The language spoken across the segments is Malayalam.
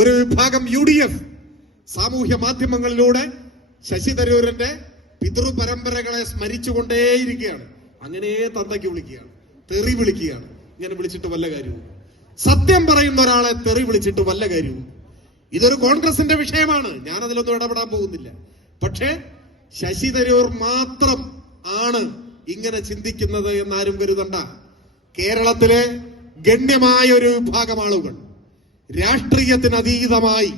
ഒരു വിഭാഗം UDF സാമൂഹ്യ മാധ്യമങ്ങളിലൂടെ ശശി തരൂരിന്റെ പിതൃപരമ്പരകളെ സ്മരിച്ചുകൊണ്ടേയിരിക്കുകയാണ്. അങ്ങനെ തന്തയ്ക്ക് വിളിക്കുകയാണ്, തെറി വിളിക്കുകയാണ്. ഇങ്ങനെ വിളിച്ചിട്ട് വല്ല കാര്യവും? സത്യം പറയുന്ന ഒരാളെ തെറി വിളിച്ചിട്ട് വല്ല കാര്യവും? ഇതൊരു കോൺഗ്രസിന്റെ വിഷയമാണ്, ഞാനതിലൊന്നും ഇടപെടാൻ പോകുന്നില്ല. പക്ഷേ ശശി തരൂർ മാത്രം ആണ് ഇങ്ങനെ ചിന്തിക്കുന്നത് എന്നാരും കരുതണ്ട. കേരളത്തിലെ ഗണ്യമായ ഒരു വിഭാഗം ആളുകൾ രാഷ്ട്രീയത്തിന് അതീതമായി,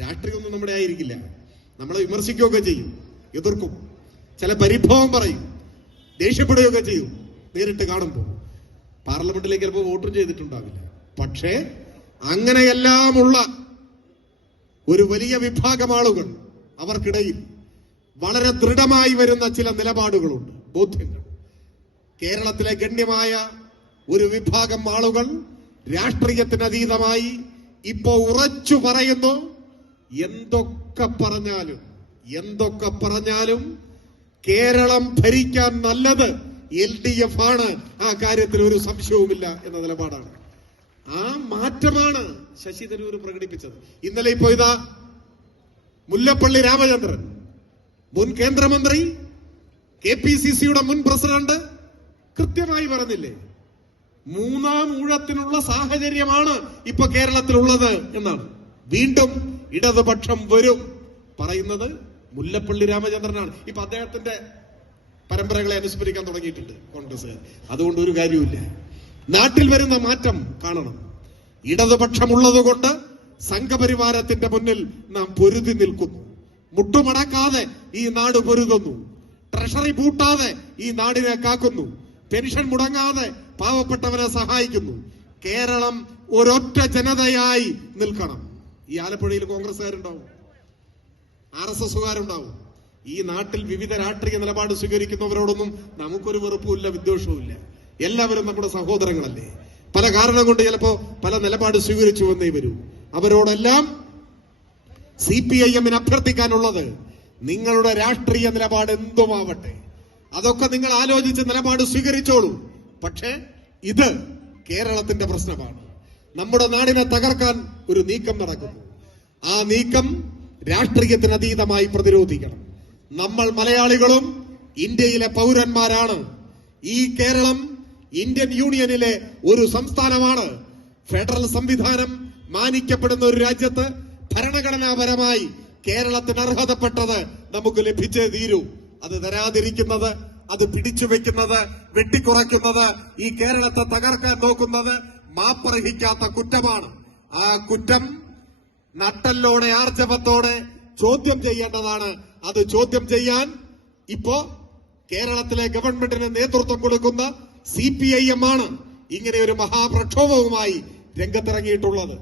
രാഷ്ട്രീയമൊന്നും നമ്മുടെ ആയിരിക്കില്ല, നമ്മളെ വിമർശിക്കുകയൊക്കെ ചെയ്യും, എതിർക്കും, ചില പരിഭവം പറയും, ദേഷ്യപ്പെടുകയൊക്കെ ചെയ്യും. നേരിട്ട് കാണുമ്പോൾ പാർലമെന്റിലേക്ക് ചിലപ്പോൾ വോട്ടും ചെയ്തിട്ടുണ്ടാവില്ല. പക്ഷേ അങ്ങനെയെല്ലാമുള്ള ഒരു വലിയ വിഭാഗം ആളുകൾ, അവർക്കിടയിൽ വളരെ ദൃഢമായി വരുന്ന ചില നിലപാടുകളുണ്ട്, ബോധ്യങ്ങൾ. കേരളത്തിലെ ഗണ്യമായ ഒരു വിഭാഗം ആളുകൾ രാഷ്ട്രീയത്തിന് അതീതമായി ഇപ്പോ ഉറച്ചു പറയുന്നു, എന്തൊക്കെ പറഞ്ഞാലും കേരളം ഭരിക്കാൻ നല്ലത് LDF ആണ്, ആ കാര്യത്തിൽ ഒരു സംശയവുമില്ല എന്ന നിലപാടാണ്. ആ മാറ്റമാണ് ശശി തരൂർ പ്രകടിപ്പിച്ചത്. ഇന്നലെ ഇപ്പോ ഇതാ മുല്ലപ്പള്ളി രാമചന്ദ്രൻ, മുൻ കേന്ദ്രമന്ത്രി, KPCCയുടെ മുൻ പ്രസിഡന്റ് കൃത്യമായി പറഞ്ഞില്ലേ, മൂന്നാം ഊഴത്തിനുള്ള സാഹചര്യമാണ് ഇപ്പൊ കേരളത്തിലുള്ളത് എന്നാണ്. വീണ്ടും ഇടതുപക്ഷം വരും പറയുന്നത് മുല്ലപ്പള്ളി രാമചന്ദ്രനാണ്. ഇപ്പൊ അദ്ദേഹത്തിന്റെ പരമ്പരകളെ അനുസ്മരിക്കാൻ തുടങ്ങിയിട്ടുണ്ട് കോൺഗ്രസ്സുകാർ. അതുകൊണ്ട് ഒരു കാര്യമില്ല. നാട്ടിൽ വരുന്ന മാറ്റം കാണണം. ഇടതുപക്ഷമുള്ളത് കൊണ്ട് സംഘപരിവാരത്തിന്റെ മുന്നിൽ നാം പൊരുതി നിൽക്കുന്നു. മുട്ടുമടക്കാതെ ഈ നാട് പൊരുതുന്നു. ട്രഷറി പൂട്ടാതെ ഈ നാടിനെ കാക്കുന്നു. പെൻഷൻ മുടങ്ങാതെ പാവപ്പെട്ടവരെ സഹായിക്കുന്നു. കേരളം ഒരൊറ്റ ജനതയായി നിൽക്കണം. ഈ ആലപ്പുഴയിൽ കോൺഗ്രസ്സുകാരുണ്ടാവും, RSSകാരുണ്ടാവും. ഈ നാട്ടിൽ വിവിധ രാഷ്ട്രീയ നിലപാട് സ്വീകരിക്കുന്നവരോടൊന്നും നമുക്കൊരു വെറുപ്പുമില്ല, വിദ്വേഷവുമില്ല. എല്ലാവരും നമ്മുടെ സഹോദരങ്ങളല്ലേ. പല കാരണം കൊണ്ട് ചിലപ്പോ പല നിലപാട് സ്വീകരിച്ചു വന്നേ വരൂ. അവരോടെല്ലാം CPIM അഭ്യർത്ഥിക്കാനുള്ളത്, നിങ്ങളുടെ രാഷ്ട്രീയ നിലപാട് എന്തുമാവട്ടെ, അതൊക്കെ നിങ്ങൾ ആലോചിച്ച് നിലപാട് സ്വീകരിച്ചോളൂ. പക്ഷേ ഇത് കേരളത്തിന്റെ പ്രശ്നമാണ്. നമ്മുടെ നാടിനെ തകർക്കാൻ ഒരു നീക്കം നടക്കുന്നു. ആ നീക്കം രാഷ്ട്രീയത്തിന് അതീതമായി പ്രതിരോധിക്കണം. നമ്മൾ മലയാളികളും ഇന്ത്യയിലെ പൗരന്മാരാണ്. ഈ കേരളം ഇന്ത്യൻ യൂണിയനിലെ ഒരു സംസ്ഥാനമാണ്. ഫെഡറൽ സംവിധാനം മാനിക്കപ്പെടുന്ന ഒരു രാജ്യത്ത് ഭരണഘടനാപരമായി കേരളത്തിന് അർഹതപ്പെട്ടത് നമുക്ക് ലഭിച്ചേ തീരൂ. അത് തരാതിരിക്കുന്നത്, അത് പിടിച്ചുവെക്കുന്നത്, വെട്ടിക്കുറയ്ക്കുന്നത്, ഈ കേരളത്തെ തകർക്കാൻ നോക്കുന്നത് മാപ്പർഹിക്കാത്ത കുറ്റമാണ്. ആ കുറ്റം നട്ടല്ലോടെ, ആർജവത്തോടെ ചോദ്യം ചെയ്യേണ്ടതാണ്. അത് ചോദ്യം ചെയ്യാൻ ഇപ്പോ കേരളത്തിലെ ഗവൺമെന്റിന് നേതൃത്വം കൊടുക്കുന്ന CPIM ആണ് ഇങ്ങനെ ഒരു മഹാപ്രക്ഷോഭവുമായി രംഗത്തിറങ്ങിയിട്ടുള്ളത്.